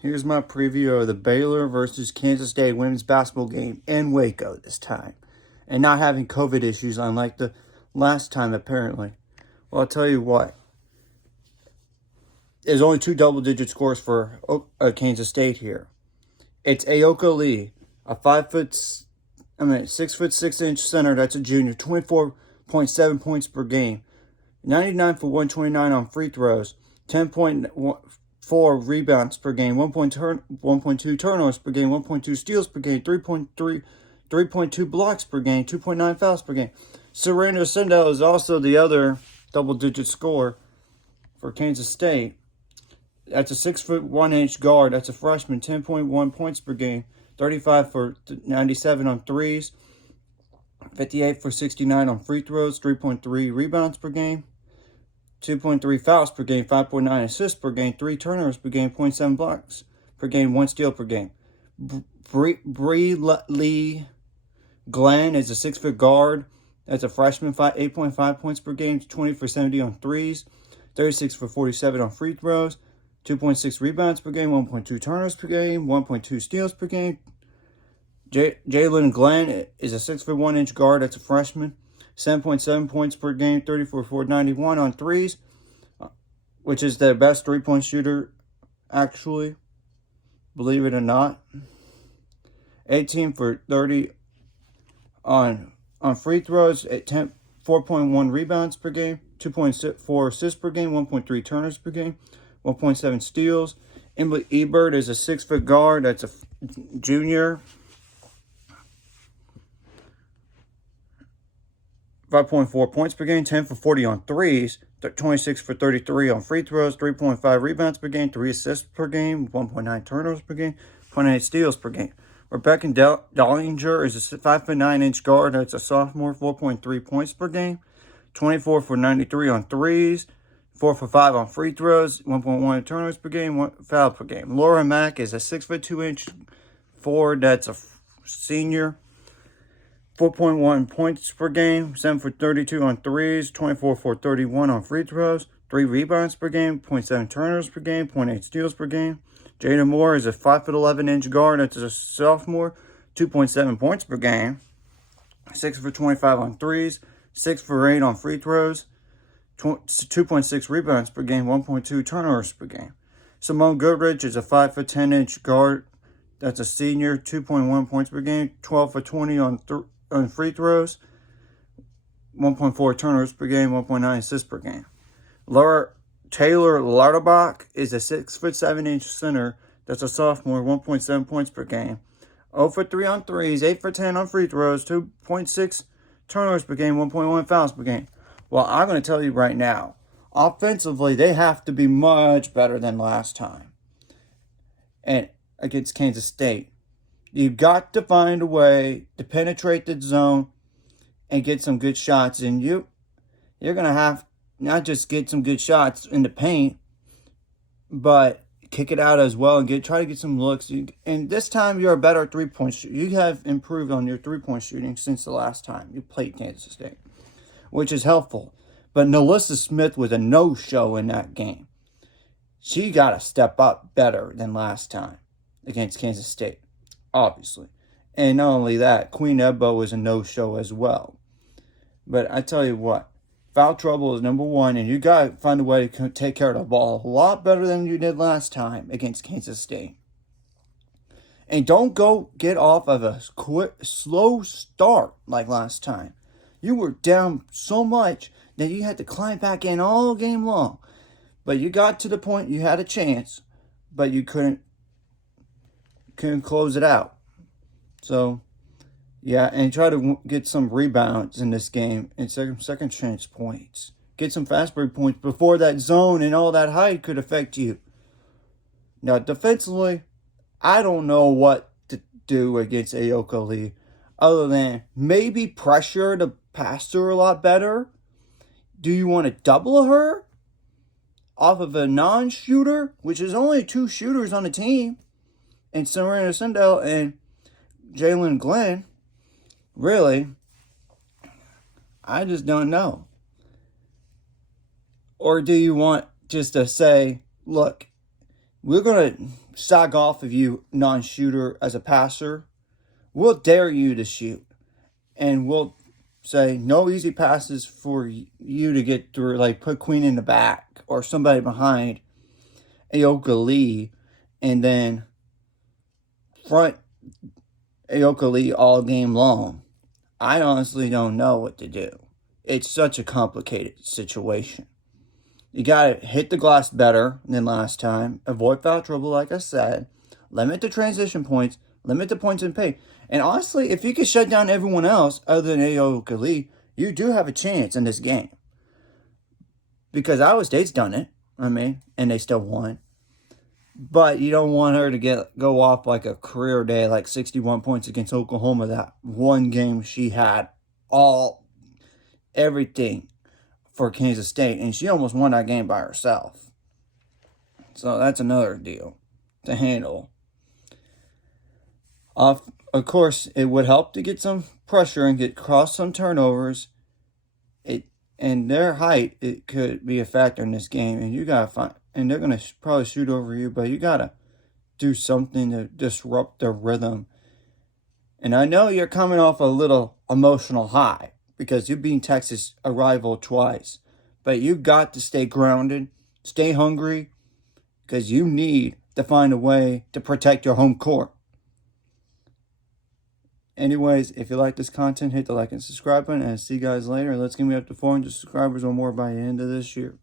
Here's my preview of the Baylor versus Kansas State women's basketball game in Waco this time. And not having COVID issues unlike the last time, apparently. Well, I'll tell you what. There's only two double-digit scores for Kansas State here. It's Ayoka Lee, a 6'6" center. That's a junior. 24.7 points per game. 99 for 129 on free throws. 10.4 rebounds per game. 1.2 turnovers per game. 1.2 steals per game. 3.2 blocks per game. 2.9 fouls per game. Serena Sindel is also the other double-digit scorer for Kansas State. That's a 6'1" guard. That's a freshman. 10.1 points per game. 35 for 97 on threes. 58 for 69 on free throws. 3.3 rebounds per game. 2.3 fouls per game. 5.9 assists per game. 3 turnovers per game. 0.7 blocks per game. 1 steal per game. Bree Lee Glenn is a 6-foot guard. That's a freshman. 8.5 points per game. 20 for 70 on threes. 36 for 47 on free throws. 2.6 rebounds per game, 1.2 turnovers per game, 1.2 steals per game. Jalen Glenn is a 6'1" guard. That's a freshman. 7.7 points per game, 34 for 91 on threes, which is their best three-point shooter, actually, believe it or not. 18 for 30 on free throws, 4.1 rebounds per game, 2.4 assists per game, 1.3 turnovers per game. 1.7 steals. Emily Ebert is a 6-foot guard. That's a junior. 5.4 points per game. 10 for 40 on threes. 26 for 33 on free throws. 3.5 rebounds per game. 3 assists per game. 1.9 turnovers per game. 0.8 steals per game. Rebecca Dollinger is a 5'9" guard. That's a sophomore. 4.3 points per game. 24 for 93 on threes. 4 for 5 on free throws, 1.1 turnovers per game, 1 foul per game. Laura Mack is a 6'2" forward. That's a senior. 4.1 points per game, 7 for 32 on threes, 24 for 31 on free throws, 3 rebounds per game, 0.7 turnovers per game, 0.8 steals per game. Jada Moore is a 5'11" guard. That's a sophomore. 2.7 points per game, 6 for 25 on threes, 6 for 8 on free throws. 2.6 rebounds per game, 1.2 turnovers per game. Simone Goodrich is a 5'10" guard. That's a senior. 2.1 points per game, 12 for 20 on free throws, 1.4 turnovers per game, 1.9 assists per game. Taylor Lauterbach is a 6'7" center. That's a sophomore. 1.7 points per game, 0 for 3 on threes, 8 for 10 on free throws, 2.6 turnovers per game, 1.1 fouls per game. Well, I'm going to tell you right now, offensively, they have to be much better than last time. And against Kansas State, you've got to find a way to penetrate the zone and get some good shots. And you're going to have not just get some good shots in the paint, but kick it out as well and try to get some looks. And this time, you're a better three-point shooter. You have improved on your three-point shooting since the last time you played Kansas State, which is helpful. But Nalissa Smith was a no-show in that game. She got to step up better than last time against Kansas State, obviously. And not only that, Queen Ebbo was a no-show as well. But I tell you what, foul trouble is number one, and you got to find a way to take care of the ball a lot better than you did last time against Kansas State. And don't go get off of a slow start like last time. You were down so much that you had to climb back in all game long. But you got to the point you had a chance, but you couldn't close it out. So, yeah, and try to get some rebounds in this game and second chance points. Get some fast break points before that zone and all that height could affect you. Now, defensively, I don't know what to do against Ayoka Lee other than maybe pressure the passer a lot better. Do you want to double her off of a non-shooter, which is only 2 shooters on the team, and Serena Sindel and Jalen Glenn? Really, I just don't know. Or do you want just to say, look, We're going to sag off of you, non-shooter, as a passer. We'll dare you to shoot. And we'll say no easy passes for you to get through, like put Queen in the back or somebody behind Ayoka Lee, and then front Ayoka Lee all game long. I honestly don't know what to do. It's such a complicated situation. You got to hit the glass better than last time. Avoid foul trouble, like I said. Limit the transition points. Limit the points in paint. And honestly, if you can shut down everyone else other than Ayoka Lee, you do have a chance in this game. Because Iowa State's done it, and they still won. But you don't want her to go off like a career day, like 61 points against Oklahoma. That one game she had everything for Kansas State, and she almost won that game by herself. So that's another deal to handle. Of course, it would help to get some pressure and cross some turnovers. And their height, it could be a factor in this game, and you gotta find. And they're gonna probably shoot over you, but you gotta do something to disrupt their rhythm. And I know you're coming off a little emotional high because you've beaten Texas, a rival, twice. But you've got to stay grounded, stay hungry, because you need to find a way to protect your home court. Anyways, if you like this content, hit the like and subscribe button, and I'll see you guys later. Let's get me up to 400 subscribers or more by the end of this year.